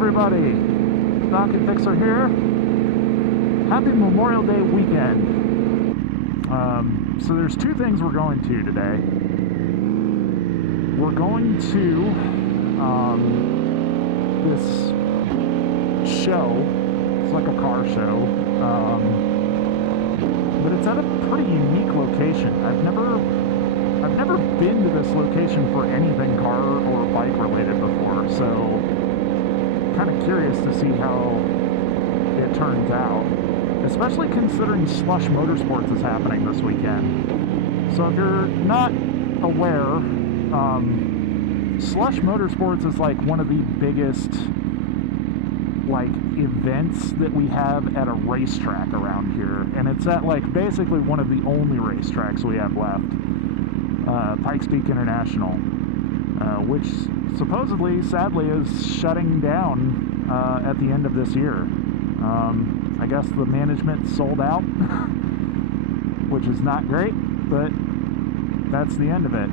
everybody, Doc and Fixer here. Happy Memorial Day weekend. So there's two things we're going to today. We're going to this show. It's like a car show, but it's at a pretty unique location. I've never been to this location for anything car or bike related before, so kind of curious to see how it turns out, especially considering Slush Motorsports is happening this weekend. So if you're not aware, Slush Motorsports is like one of the biggest events that we have at a racetrack around here, and it's at basically one of the only racetracks we have left, Pikes Peak International, which supposedly, sadly, is shutting down at the end of this year. I guess the management sold out, which is not great, but that's the end of it.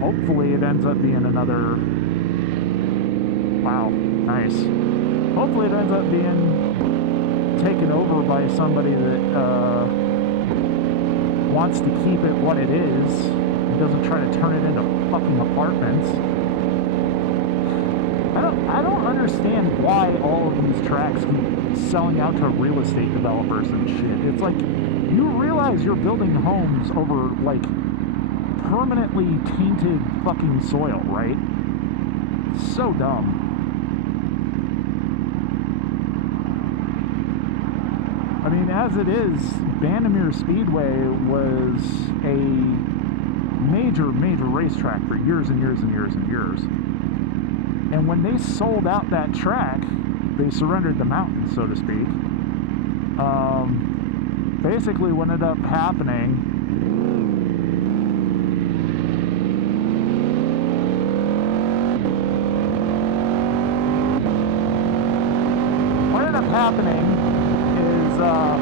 Hopefully it ends up being another... Wow, nice. Hopefully it ends up being taken over by somebody that wants to keep it what it is and doesn't try to turn it into fucking apartments. I don't understand why all of these tracks keep selling out to real estate developers and shit. It's like, you realize you're building homes over permanently tainted fucking soil, right? So dumb. I mean, as it is, Bandimere Speedway was a major racetrack for years and years and years and years. And when they sold out that track, they surrendered the mountain, so to speak. Basically, what ended up happening... is the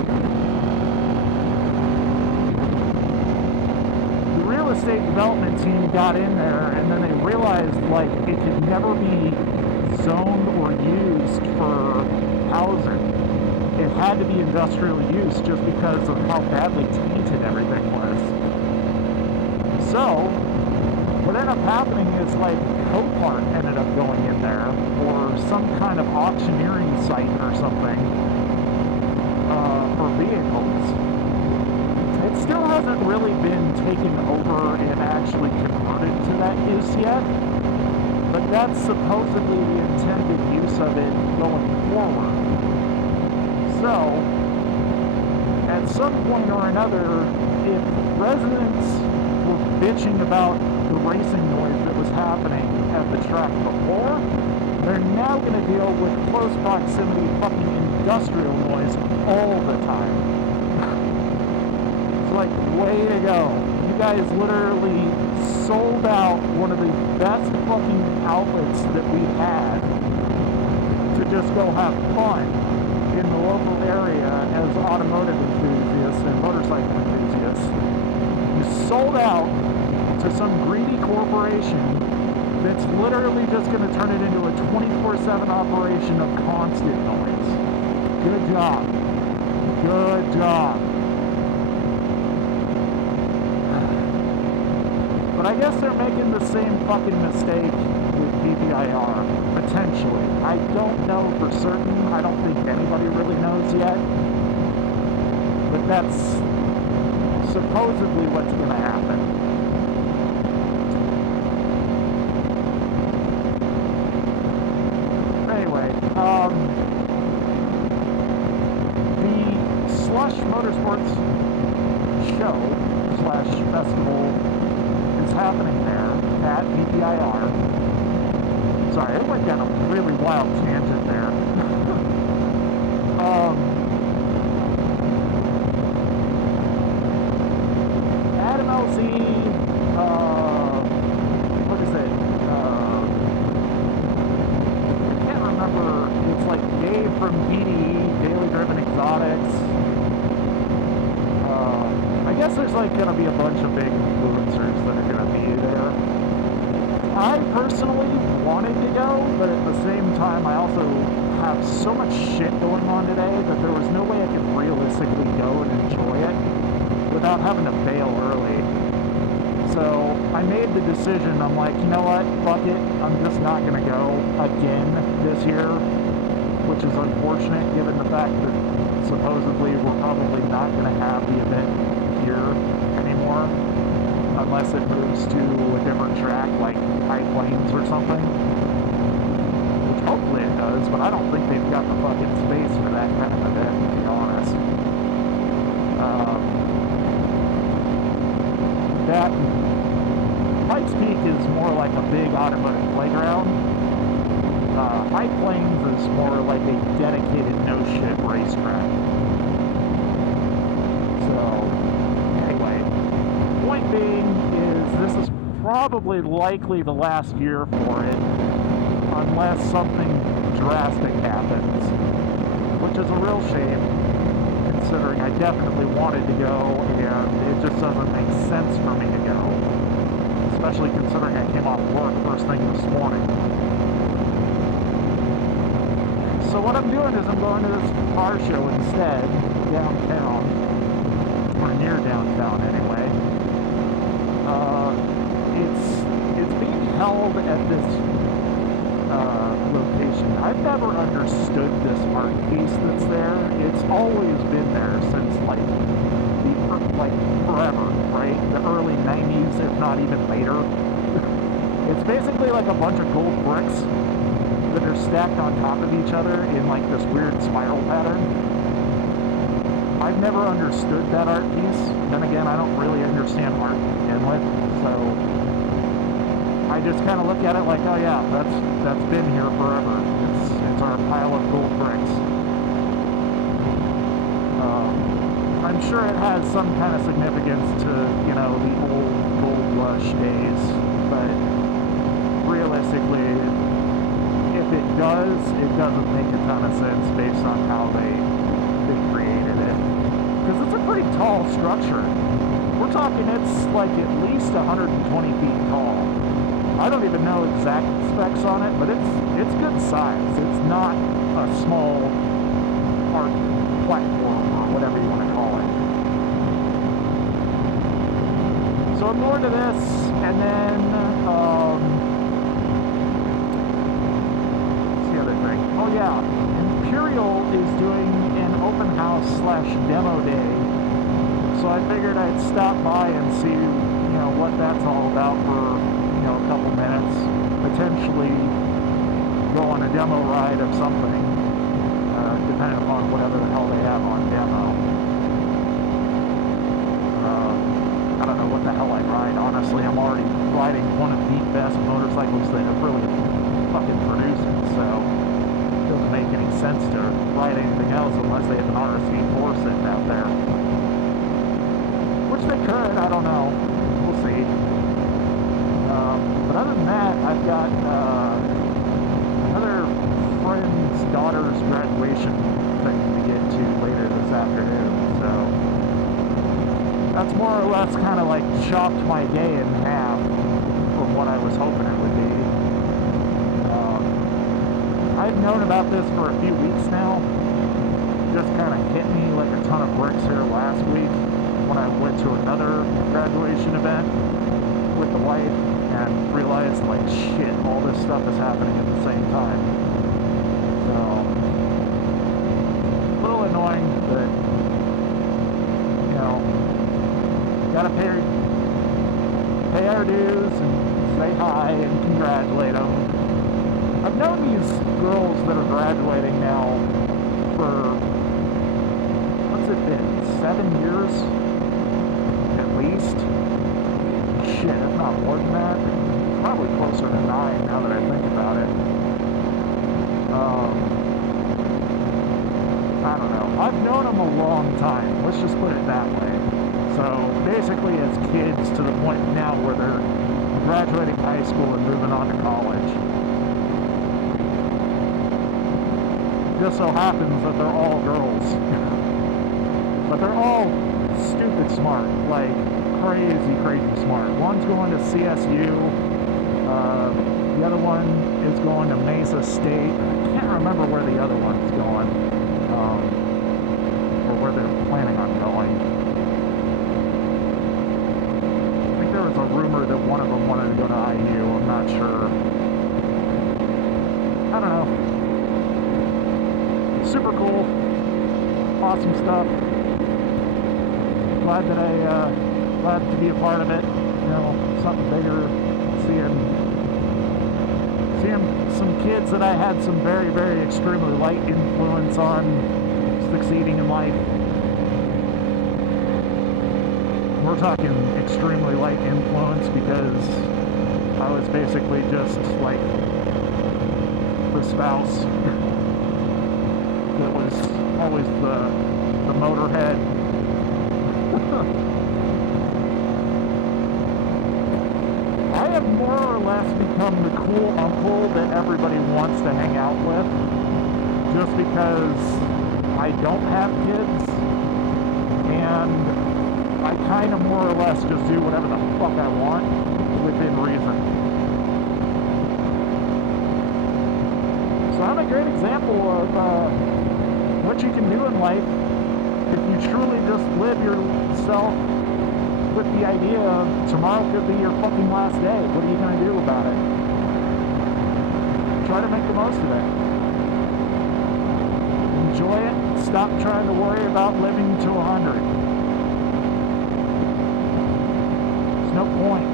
real estate development team got in there, and then they realized it could never be zoned or used for housing. It had to be industrial use just because of how badly tainted everything was. So what ended up happening is Copart ended up going in there, or some kind of auctioneering site or something, for vehicles. It still hasn't really been taken over and actually converted to that use yet, but that's supposedly the intended use of it going forward. So, at some point or another, if residents were bitching about the racing noise that was happening at the track before, they're now going to deal with close proximity fucking industrial noise all the time. It's way to go. You guys literally sold out one of the best fucking outlets that we had to just go have fun in the local area as automotive enthusiasts and motorcycle enthusiasts. You sold out to some greedy corporation that's literally just going to turn it into a 24/7 operation of constant noise. Good job. Good job. But I guess they're making the same fucking mistake with PPIR, potentially. I don't know for certain. I don't think anybody really knows yet. But that's supposedly what's going to happen. The Slush Motorsports show / festival is happening there at PPIR. Sorry, it went down a really wild tangent there. Adam LZ, what is it? I can't remember. It's Dave from DDE, Daily Driven Exotics. I guess there's going to be a bunch of big influencers that are going to be there. I personally wanted to go, but at the same time, I also have so much shit going on today that there was no way I could realistically go and enjoy it without having to bail early. So I made the decision. I'm like, you know what? Fuck it. I'm just not going to go again this year, which is unfortunate given the fact that supposedly we're probably not going to have the event here anymore unless it moves to a different track like High Plains or something, which hopefully it does, but I don't think they've got the fucking space for that kind of event, to be honest. That Pikes Peak is more like a big automotive playground. High Plains is more like a dedicated no-shit racetrack. So, anyway, point being is this is probably likely the last year for it, unless something drastic happens, which is a real shame, considering I definitely wanted to go, and it just doesn't make sense for me to go, especially considering I came off work first thing this morning. So what I'm doing is I'm going to this car show instead, downtown, or near downtown anyway. It's being held at this location. I've never understood this art piece that's there. It's always been there since like forever, right? The early 90s, if not even later. It's basically like a bunch of gold bricks that are stacked on top of each other in like this weird spiral pattern. I've never understood that art piece. Then again, I don't really understand art to begin with, so I just kind of look at it like, oh yeah, that's been here forever. It's our pile of gold bricks. I'm sure it has some kind of significance to, you know, the old gold rush days, but realistically, if it does, it doesn't make a ton of sense based on how they created it. Because it's a pretty tall structure. We're talking it's like at least 120 feet tall. I don't even know exact specs on it, but it's good size. It's not a small art platform or whatever you want to call it. So I'm going to this, and then what's the other thing? Oh yeah, Imperial is doing an open house / demo day. So I figured I'd stop by and see, you know, what that's all about for, you know, a couple minutes, potentially go on a demo ride of something, depending upon whatever the hell they have on demo. I don't know what the hell I'd ride, honestly. I'm already riding one of the best motorcycles they have really fucking producing, so it doesn't make any sense to ride anything else unless they have an RSV4 sitting out there. Which they could, I don't know. We'll see. But other than that, I've got another friend's daughter's graduation thing to get to later this afternoon, so that's more or less kind of like chopped my day in half from what I was hoping it would be. I've known about this for a few weeks now. Just kind of hit me like a ton of bricks here last week when I went to another graduation event with the wife and realized, like, shit, all this stuff is happening at the same time. So, a little annoying, but, you know, gotta pay our dues and say hi and congratulate them. I've known these girls that are graduating now for, what's it been, 7 years? At least? Shit, if not more than that. It's probably closer to 9 now that I think about it. I don't know. I've known them a long time. Let's just put it that way. So basically it's kids to the point now where they're graduating high school and moving on to college. Just so happens that they're all girls. But they're all stupid smart, like crazy smart. One's going to CSU, The other one is going to Mesa State. I can't remember where the other one's going, or where they're planning on going. I think there was a rumor that one of them wanted to go to IU. I'm not sure. I don't know. Super cool. Awesome stuff. Glad to be a part of it. You know, something bigger. Seeing some kids that I had some very, very extremely light influence on succeeding in life. We're talking extremely light influence because I was basically just like the spouse that was always the motorhead. I have more or less become the cool uncle that everybody wants to hang out with, just because I don't have kids, and I kind of more or less just do whatever the fuck I want within reason. So I'm a great example of what you can do in life if you truly just live yourself with the idea of tomorrow could be your fucking last day. What are you going to do about it? Try to make the most of it. Enjoy it. Stop trying to worry about living to 100. There's no point.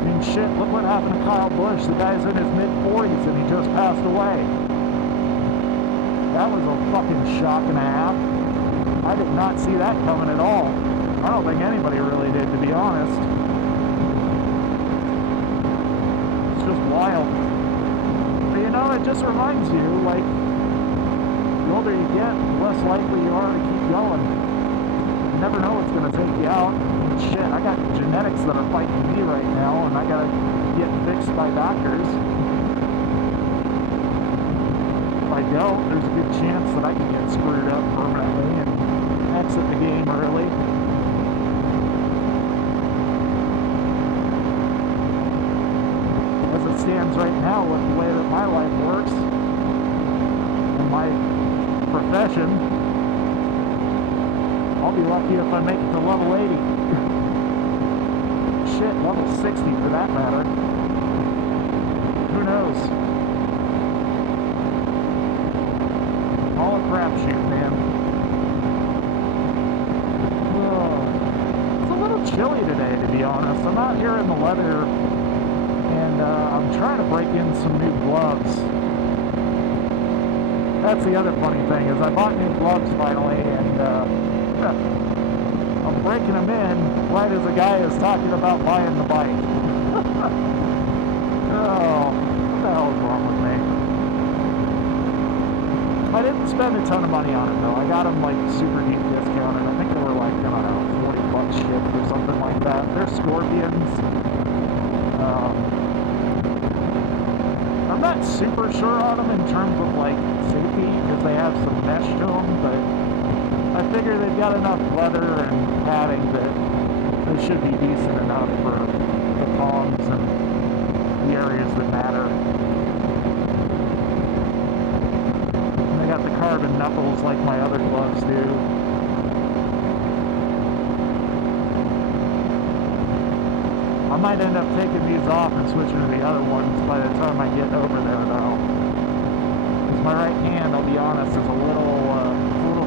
I mean, shit, look what happened to Kyle Busch. The guy's in his mid-40s and he just passed away. That was a fucking shock and a half. I did not see that coming at all. I don't think anybody really did, to be honest. It's just wild. But you know, it just reminds you, like, the older you get, the less likely you are to keep going. You never know what's going to take you out. And shit, I got genetics that are fighting me right now, and I got to get fixed by doctors. If I don't, there's a good chance that I can get screwed up permanently and exit the game early. As it stands right now, with the way that my life works and my profession, I'll be lucky if I make it to level 80. Shit, level 60 for that matter. Who knows? All a crapshoot, man. Chilly today, to be honest. I'm out here in the weather, and I'm trying to break in some new gloves. That's the other funny thing, is I bought new gloves finally, and I'm breaking them in right as a guy is talking about buying the bike. Oh, what the hell is wrong with me? I didn't spend a ton of money on it, though. I got them, like, super deep discounted. I think they were, like, I don't know, $40 shipped or something like that. They're Scorpions. I'm not super sure on them in terms of, like, safety, because they have some mesh to them, but I figure they've got enough leather and padding that they should be decent enough for the palms and the areas that matter. And they got the carbon knuckles like my other gloves do. I might end up taking these off and switching to the other ones by the time I get over there, though. Because my right hand, I'll be honest, is a little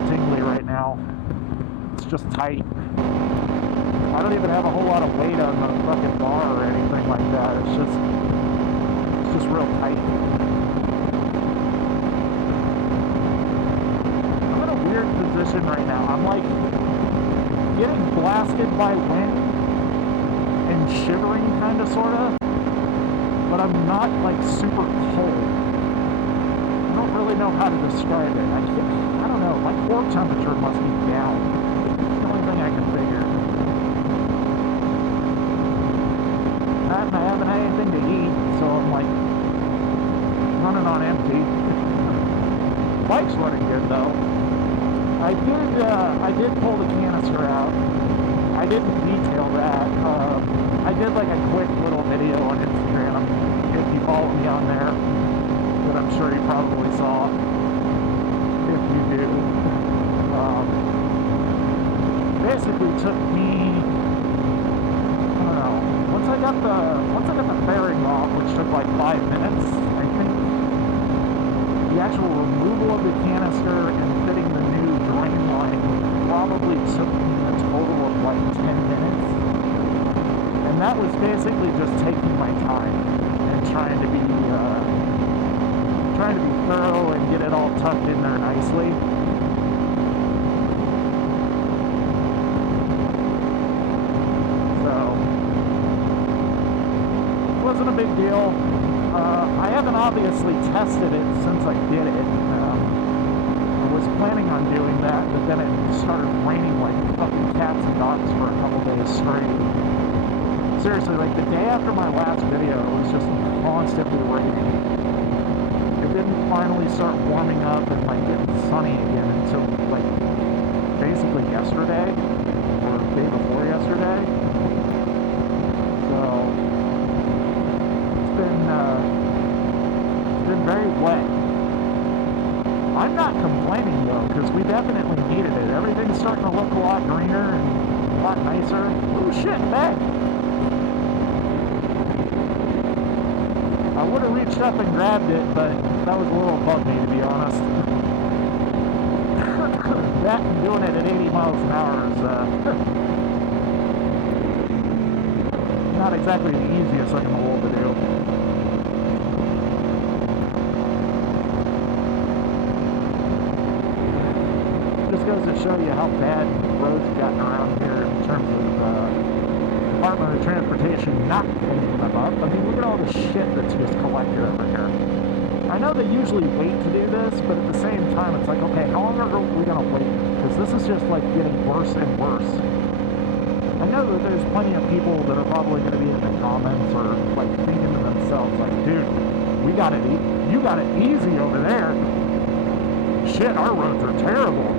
tingly right now. It's just tight. I don't even have a whole lot of weight on the fucking bar or anything like that. It's just real tight. I'm in a weird position right now. I'm like getting blasted by wind and shivering, kind of, sort of, but I'm not, like, super cold. I don't really know how to describe it. I don't know, my core temperature must be down. It's the only thing I can figure. I haven't had anything to eat, so I'm, like, running on empty. Bike's running good, though. I did pull the canister out. I didn't detail that. I did like a quick little video on Instagram, if you follow me on there, that I'm sure you probably saw. If you do, basically took me, I don't know. Once I got the fairing off, which took like 5 minutes, I think the actual removal of the canister and fitting the new drain line probably took me a total of like 10 minutes. And that was basically just taking my time and trying to be thorough and get it all tucked in there nicely. So, it wasn't a big deal. I haven't obviously tested it since I did it. I was planning on doing that, but then it started raining like fucking cats and dogs for a couple days straight. Seriously, like the day after my last video, it was just constantly raining. It didn't finally start warming up and like getting sunny again until like basically yesterday or the day before yesterday. So it's been very wet. I'm not complaining though, because we definitely needed it. Everything's starting to look a lot greener and a lot nicer. Oh shit, back! I would have reached up and grabbed it, but that was a little above me, to be honest. That and doing it at 80 miles an hour is not exactly the easiest thing in the world to do. Just goes to show you how bad roads have gotten around here in terms of Department of Transportation not cleaning them up. I mean, look at all the shit that's just collected over here. I know they usually wait to do this, but at the same time, it's like, okay, how long are we going to wait? Because this is just like getting worse and worse. I know that there's plenty of people that are probably going to be in the comments or like thinking to themselves, like, dude, you got it easy over there. Shit, our roads are terrible.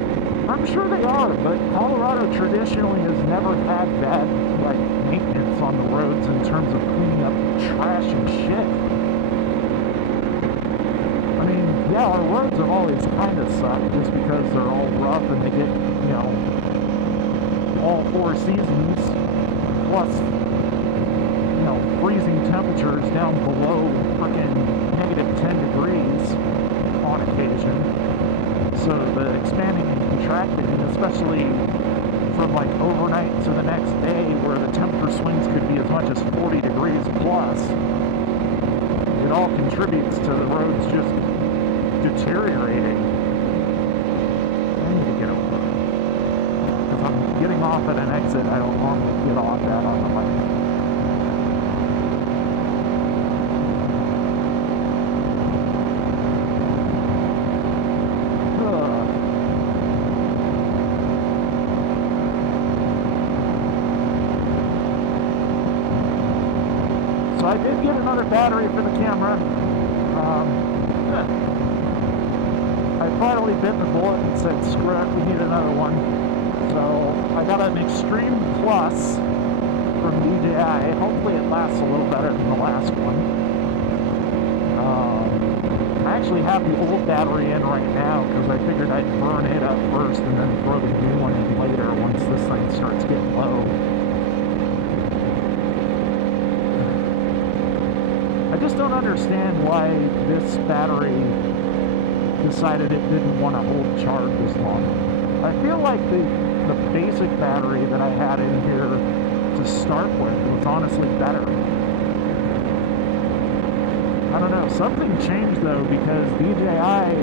I'm sure they are, but Colorado traditionally has never had bad, like, maintenance on the roads in terms of cleaning up trash and shit. I mean, yeah, our roads have always kind of sucked just because they're all rough and they get, you know, all 4 seasons, plus, you know, freezing temperatures down below freaking negative 10 degrees on occasion. So the expanding and contracting, especially from like overnight to the next day where the temperature swings could be as much as 40 degrees plus, it all contributes to the roads just deteriorating. I need to get over it. If I'm getting off at an exit, I don't normally get off that on the bike. So I did get another battery for the camera. I finally bit the bullet and said, screw it, we need another one. So I got an Extreme Plus from DJI. Hopefully it lasts a little better than the last one. I actually have the old battery in right now because I figured I'd burn it up first and then throw the new one in later once this thing starts getting low. I just don't understand why this battery decided it didn't want to hold charge as long. I feel like the basic battery that I had in here to start with was honestly better. I don't know, something changed though, because DJI,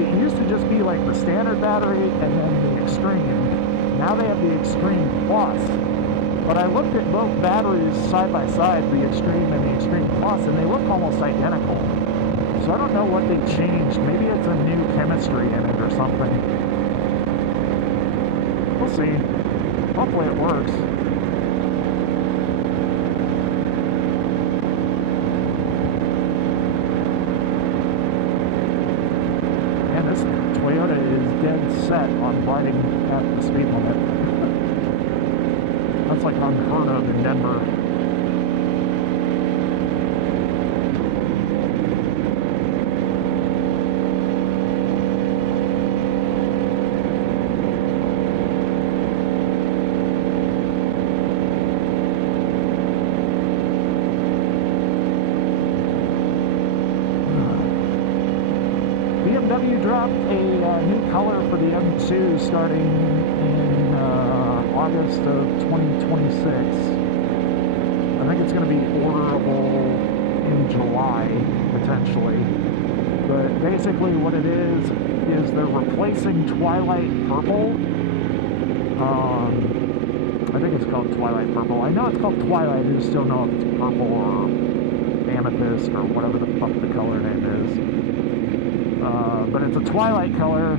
it used to just be like the standard battery and then the Extreme. Now they have the Extreme Plus. But I looked at both batteries side by side, the Extreme and the Extreme Plus, and they look almost identical. So I don't know what they changed. Maybe it's a new chemistry in it or something. We'll see. Hopefully it works. And this Toyota is dead set on riding at the speed limit. That's like unheard of in Denver. BMW dropped a new color for the M2 starting in August of 2026. I think it's going to be orderable in July, potentially. But basically what it is they're replacing Twilight Purple. I think it's called Twilight Purple. I know it's called Twilight, I just don't know if it's purple or amethyst or whatever the fuck the color name is. But it's a twilight color.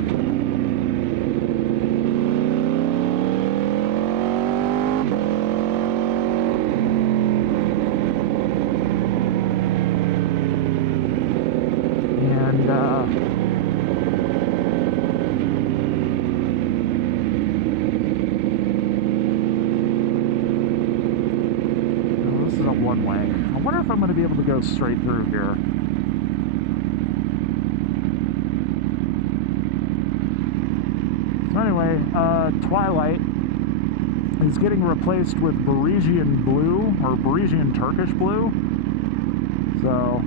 And this is a one-way. I wonder if I'm going to be able to go straight through here. Anyway, Twilight is getting replaced with Parisian Blue, or Parisian Turkish Blue. So,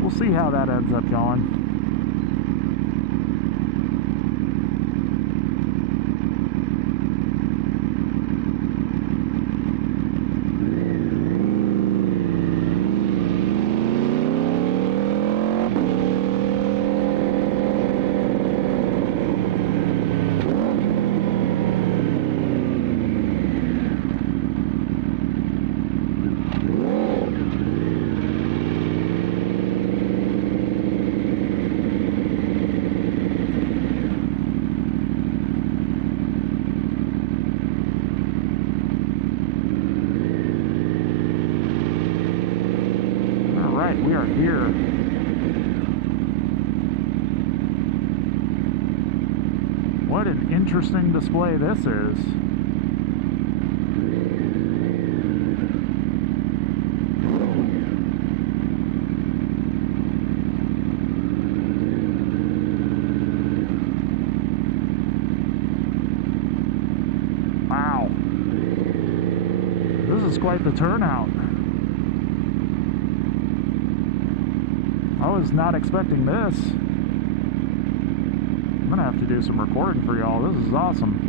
we'll see how that ends up going. We are here. What an interesting display this is. Wow. This is quite the turnout. I was not expecting this. I'm gonna have to do some recording for y'all. This is awesome.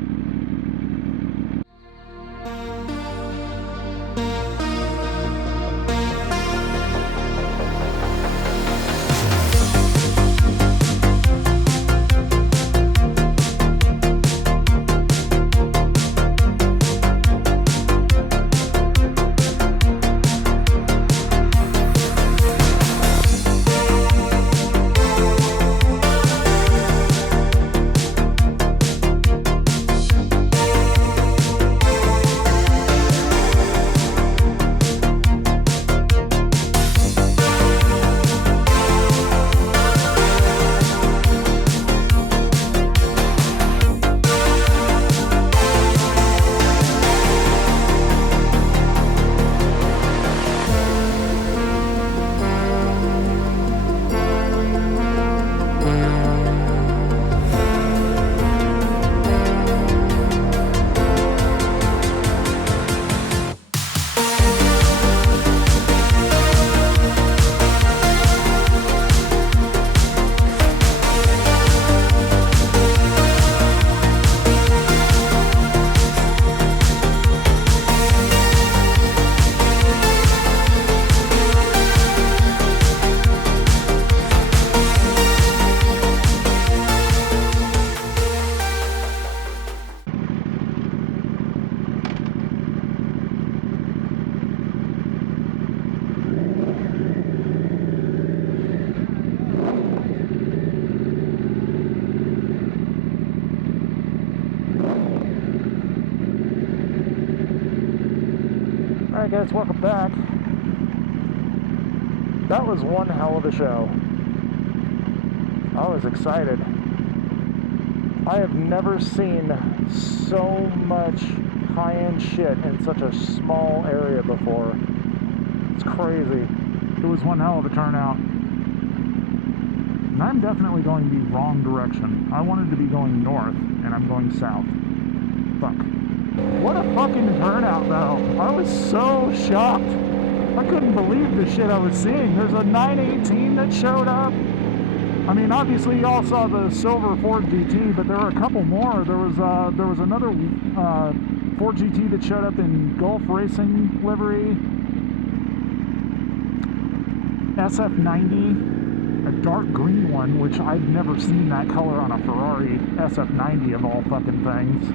Alright guys, welcome back. That was one hell of a show. I was excited. I have never seen so much high-end shit in such a small area before. It's crazy. It was one hell of a turnout. And I'm definitely going the wrong direction. I wanted to be going north, and I'm going south. Fuck. What a fucking turnout, though. I was so shocked. I couldn't believe the shit I was seeing. There's a 918 that showed up. I mean, obviously y'all saw the silver Ford GT, but there were a couple more. There was another Ford GT that showed up in Gulf Racing livery. SF90, a dark green one, which I've never seen that color on a Ferrari SF90 of all fucking things.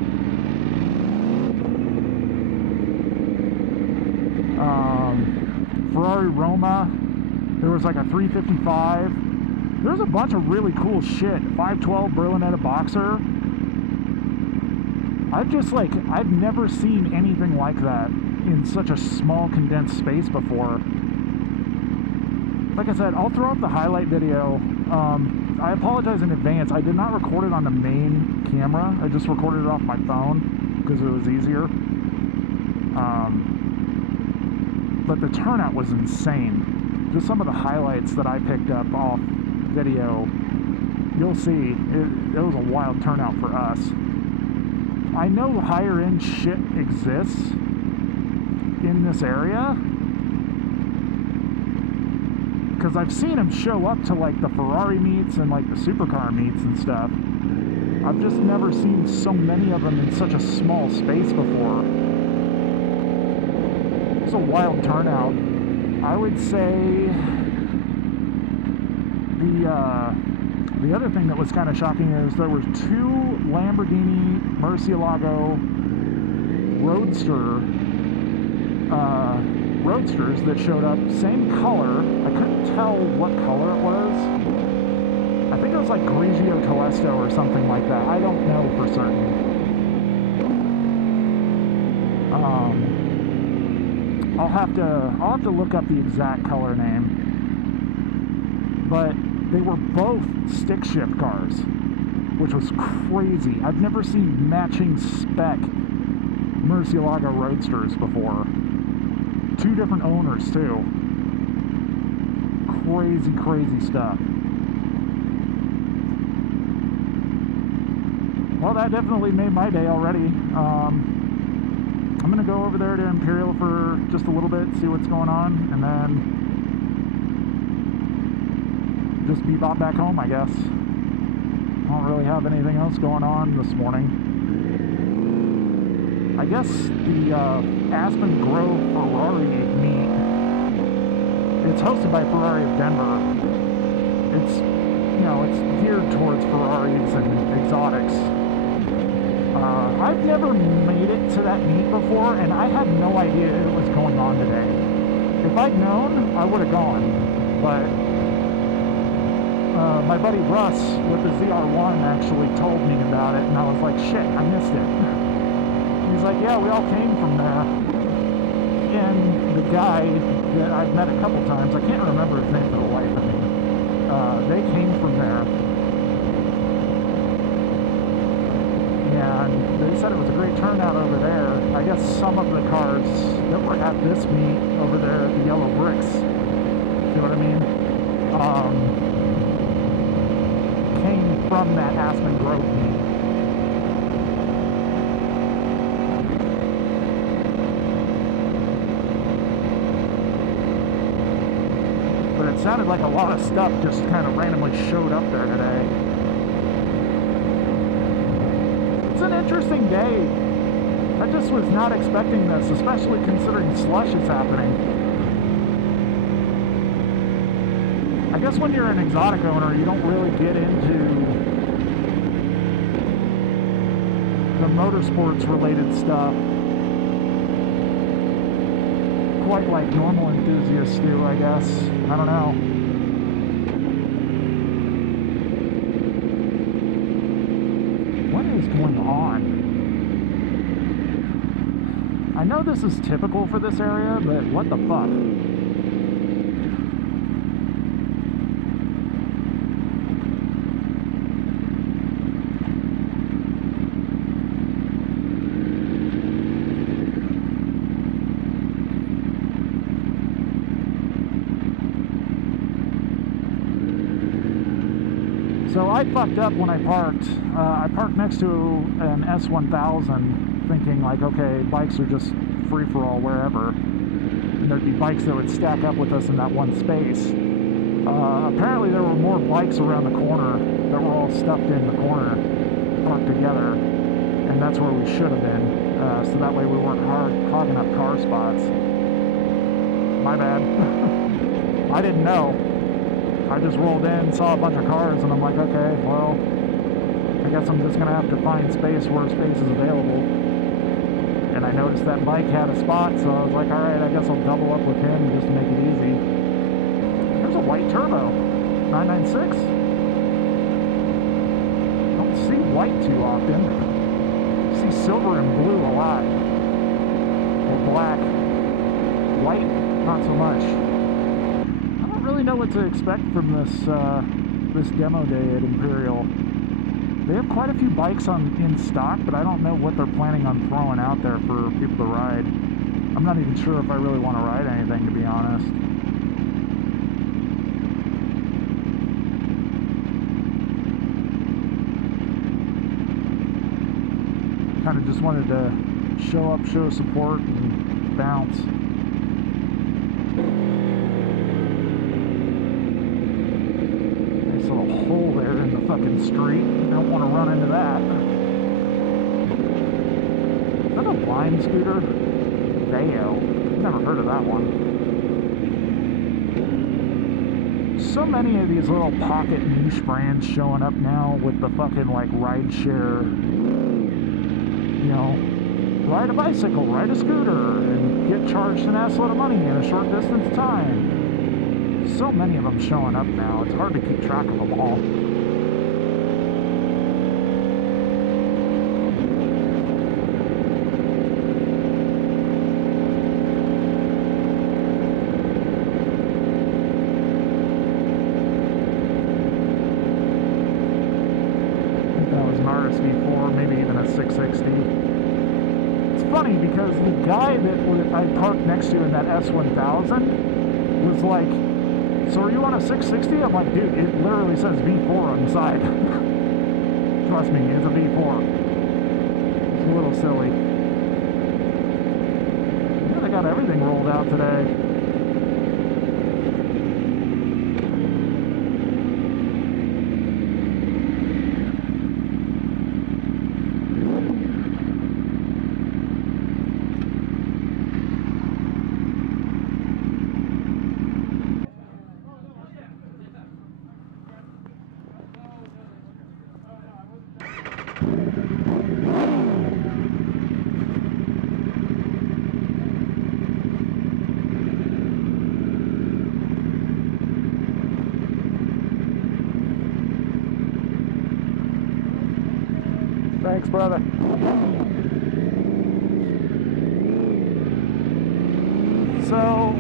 Ferrari Roma. There was like a 355. There's a bunch of really cool shit. 512 Berlinetta Boxer. I've never seen anything like that in such a small condensed space before. Like I said, I'll throw up the highlight video. I apologize in advance. I did not record it on the main camera. I just recorded it off my phone because it was easier. But the turnout was insane. Just some of the highlights that I picked up off video, you'll see it was a wild turnout for us. I know higher end shit exists in this area because I've seen them show up to like the Ferrari meets and like the supercar meets and stuff. I've just never seen so many of them in such a small space before. It's a wild turnout. I would say the other thing that was kind of shocking is there were two Lamborghini Murcielago Roadsters that showed up, same color. I couldn't tell what color it was. I think it was like Grigio Telesto or something like that. I don't know for certain. I'll have to look up the exact color name. But they were both stick shift cars, which was crazy. I've never seen matching spec Murcielago Roadsters before. Two different owners too. Crazy stuff. Well, that definitely made my day already. I'm gonna go over there to Imperial for just a little bit, see what's going on, and then just bebop back home, I guess. I don't really have anything else going on this morning. I guess the Aspen Grove Ferrari meet, it's hosted by Ferrari of Denver. It's, it's geared towards Ferraris and exotics. I've never made it to that meet before, and I had no idea it was going on today. If I'd known, I would have gone, but my buddy Russ with the ZR1 actually told me about it, and I was like, shit, I missed it. He's like, yeah, we all came from there. And the guy that I've met a couple times, I can't remember his name for the life of me, they came from there. And they said it was a great turnout over there. I guess some of the cars that were at this meet over there at the Yellow Bricks, you know what I mean? Came from that Aspen Grove meet. But it sounded like a lot of stuff just kind of randomly showed up there today. It's an interesting day. I just was not expecting this, especially considering slush is happening. I guess when you're an exotic owner, you don't really get into the motorsports related stuff quite like normal enthusiasts do, I guess. I don't know. What is going on? I know this is typical for this area, but what the fuck? So I fucked up when I parked. I parked next to an S1000 thinking like, okay, bikes are just free-for-all wherever. And there'd be bikes that would stack up with us in that one space. Apparently there were more bikes around the corner that were all stuffed in the corner, parked together, and that's where we should have been. So that way we weren't hogging up car spots. My bad. I didn't know. I just rolled in, saw a bunch of cars, and I'm like, okay, well, I guess I'm just going to have to find space where space is available. And I noticed that bike had a spot, so I was like, alright, I guess I'll double up with him just to make it easy. There's a white turbo. 996. Don't see white too often. See silver and blue a lot. Or black. White, not so much. I don't really know what to expect from this demo day at Imperial. They have quite a few bikes in stock, but I don't know what they're planning on throwing out there for people to ride. I'm not even sure if I really want to ride anything, to be honest. Kind of just wanted to show up, show support, and bounce. Nice little hole there in the fucking street. Don't want to run into that. Is that a Lime scooter? Vayo. Never heard of that one. So many of these little pocket niche brands showing up now with the fucking like rideshare. You know, ride a bicycle, ride a scooter, and get charged an assload of money in a short distance time. So many of them showing up now, it's hard to keep track of them all. That was an RSV4, maybe even a 660. It's funny because the guy that I parked next to in that S1000 was like, so are you on a 660? I'm like, dude, it literally says V4 on the side. Trust me, it's a V4. It's a little silly. Yeah, they got everything rolled out today. Thanks, brother. So,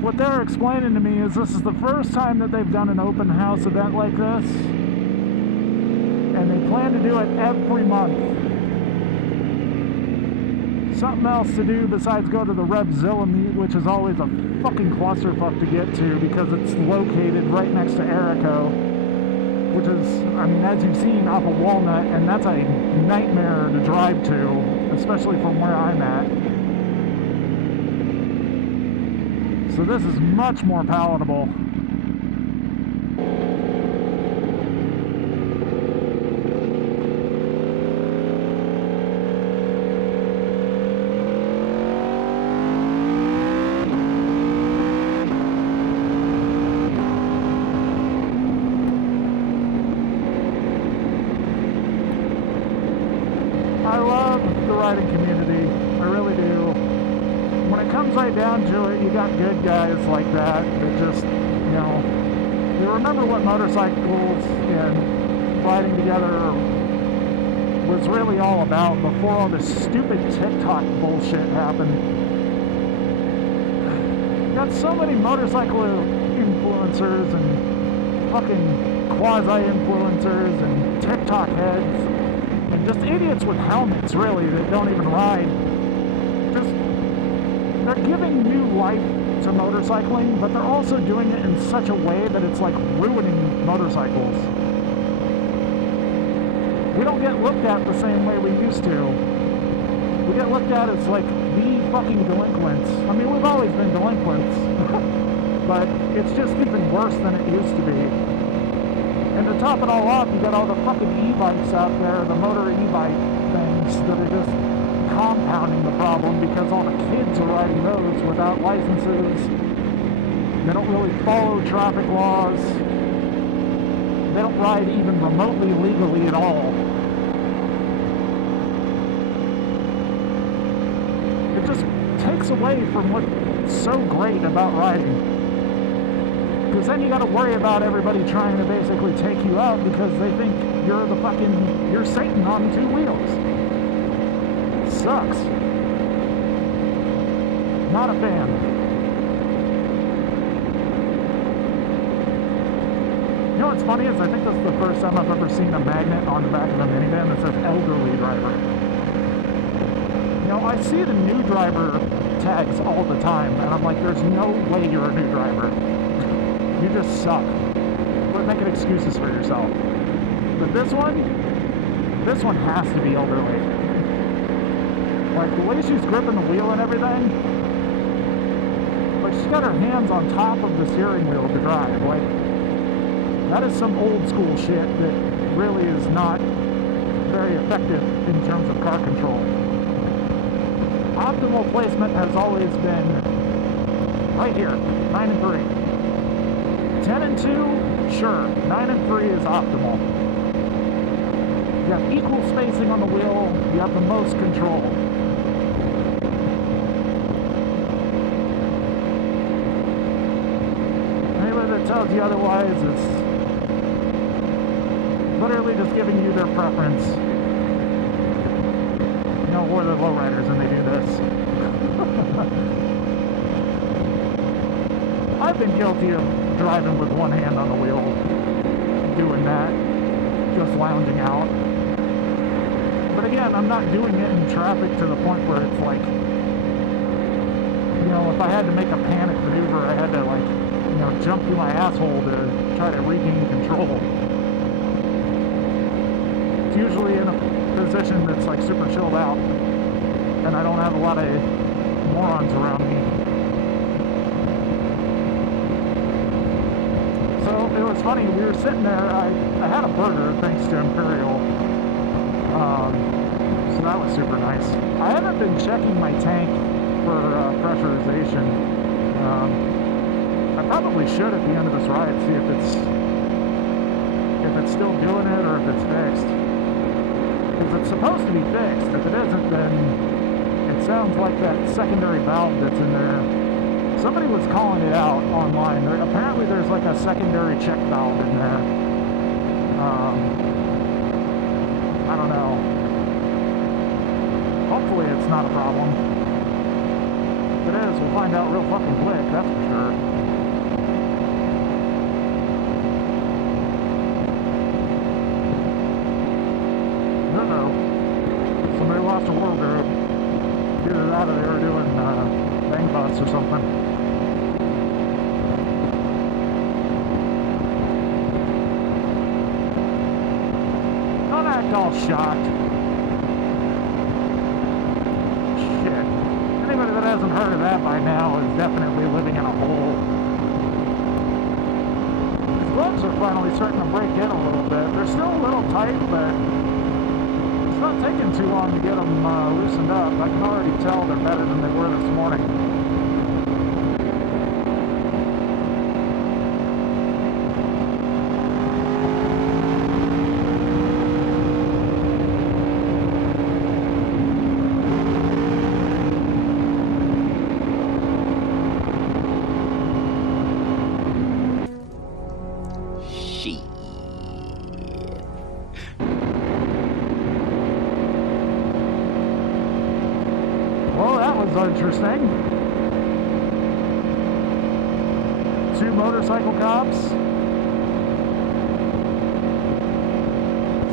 what they're explaining to me is this is the first time that they've done an open house event like this, and they plan to do it every month. Something else to do besides go to the Revzilla meet, which is always a fucking clusterfuck to get to because it's located right next to Erico, which is, I mean, as you've seen, off of Walnut, and that's a nightmare to drive to, especially from where I'm at. So this is much more palatable. I love the riding community, I really do. When it comes right down to it, you got good guys like that just, you know, they remember what motorcycles and riding together was really all about before all this stupid TikTok bullshit happened. You got so many motorcycle influencers and fucking quasi-influencers and TikTok heads and just idiots with helmets, really, that don't even ride. Just, they're giving new life to motorcycling, but they're also doing it in such a way that it's like ruining motorcycles. We don't get looked at the same way we used to. We get looked at as like the fucking delinquents. I mean, we've always been delinquents, but it's just even worse than it used to be. And to top it all off, you got all the fucking e-bikes out there, the motor e-bike things that are just compounding the problem because all the kids are riding those without licenses. They don't really follow traffic laws. They don't ride even remotely legally at all. It just takes away from what's so great about riding. Because then you got to worry about everybody trying to basically take you out because they think you're Satan on two wheels. It sucks. Not a fan. You know what's funny is I think this is the first time I've ever seen a magnet on the back of a minivan that says elderly driver. You know, I see the new driver tags all the time, and I'm like, there's no way you're a new driver. You just suck. Quit making excuses for yourself. But this one has to be elderly. Like, the way she's gripping the wheel and everything, like, she's got her hands on top of the steering wheel to drive. Like, that is some old school shit that really is not very effective in terms of car control. Optimal placement has always been right here, 9 and 3. 10 and 2, sure. 9 and 3 is optimal. You have equal spacing on the wheel, you have the most control. Anybody that tells you otherwise is literally just giving you their preference. You know, we're the lowriders and they do this. I've been guilty of driving with one hand on the wheel, doing that, just lounging out. But again, I'm not doing it in traffic to the point where it's like, you know, if I had to make a panic maneuver, I had to, like, you know, jump through my asshole to try to regain control. It's usually in a position that's like super chilled out, and I don't have a lot of morons around me. So it was funny, we were sitting there, I had a burger thanks to Imperial, so that was super nice. I haven't been checking my tank for pressurization. I probably should at the end of this ride see if it's still doing it or if it's fixed. Because it's supposed to be fixed. If it isn't, then it sounds like that secondary valve that's in there. Somebody was calling it out online. Apparently there's like a secondary check valve in there. I don't know. Hopefully it's not a problem. If it is, we'll find out real fucking quick, that's for sure. Uh-oh. Somebody lost a wardrobe. Either that or they were doing bang bus or something. Don't act all shocked. Shit. Anybody that hasn't heard of that by now is definitely living in a hole. These gloves are finally starting to break in a little bit. They're still a little tight, but it's not taking too long to get them loosened up. I can already tell they're better than they were this morning. Well, that was interesting. 2 motorcycle cops.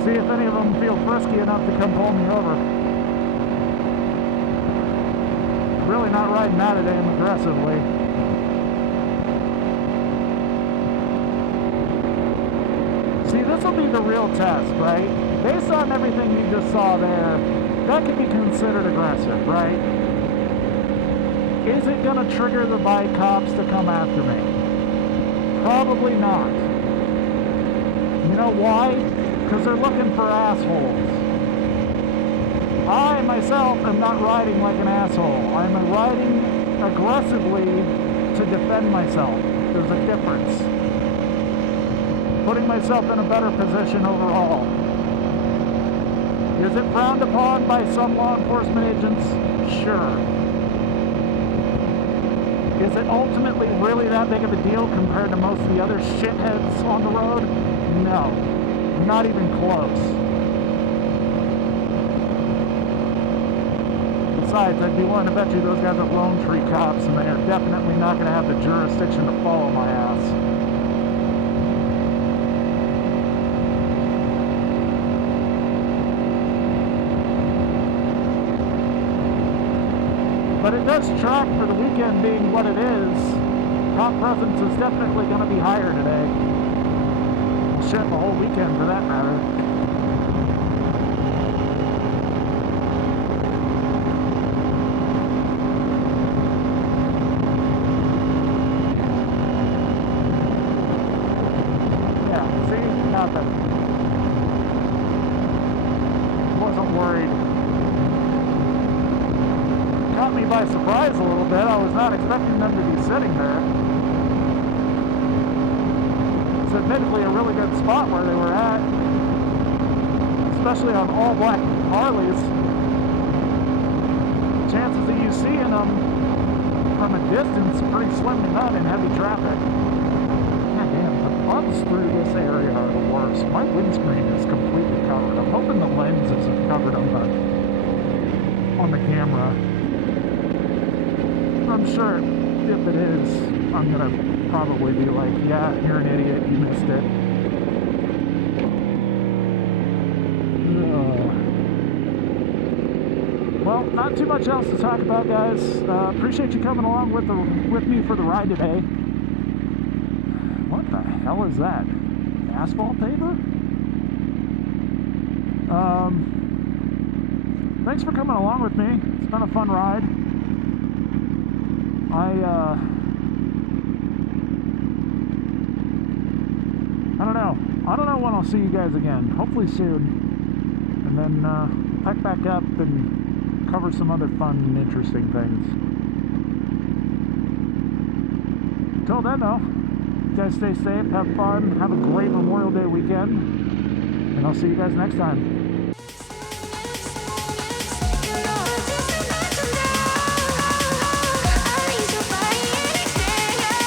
See if any of them feel frisky enough to come pull me over. Really not riding out of them aggressively. this will be the real test, right? Based on everything you just saw there, that could be considered aggressive, right? Is it going to trigger the bike cops to come after me? Probably not. You know why? Because they're looking for assholes. I, myself, am not riding like an asshole. I'm riding aggressively to defend myself. There's a difference. Putting myself in a better position overall. Is it frowned upon by some law enforcement agents? Sure. Is it ultimately really that big of a deal compared to most of the other shitheads on the road? No. Not even close. Besides, I'd be willing to bet you those guys are Lone Tree cops, and they are definitely not going to have the jurisdiction to follow my ass. But it does track for the weekend being what it is. Cop presence is definitely going to be higher today. Well, shit, the whole weekend for that matter. Wasn't worried. Caught me by surprise a little bit. I was not expecting them to be sitting there. It's admittedly a really good spot where they were at, especially on all black Harleys. Chances of you seeing them from a distance are pretty slim to none in heavy traffic. Bumps through this area are the worst. My windscreen is completely covered. I'm hoping the lenses are covered on the camera. I'm sure if it is, I'm gonna probably be like, yeah, you're an idiot, you missed it. Well, not too much else to talk about, guys. Appreciate you coming along with me for the ride today. What the hell is that? Asphalt paver? Thanks for coming along with me. It's been a fun ride. I don't know when I'll see you guys again. Hopefully soon. And then pack back up and cover some other fun and interesting things. Till then, though, you guys stay safe, have fun, have a great Memorial Day weekend, and I'll see you guys next time. I need your body and experience.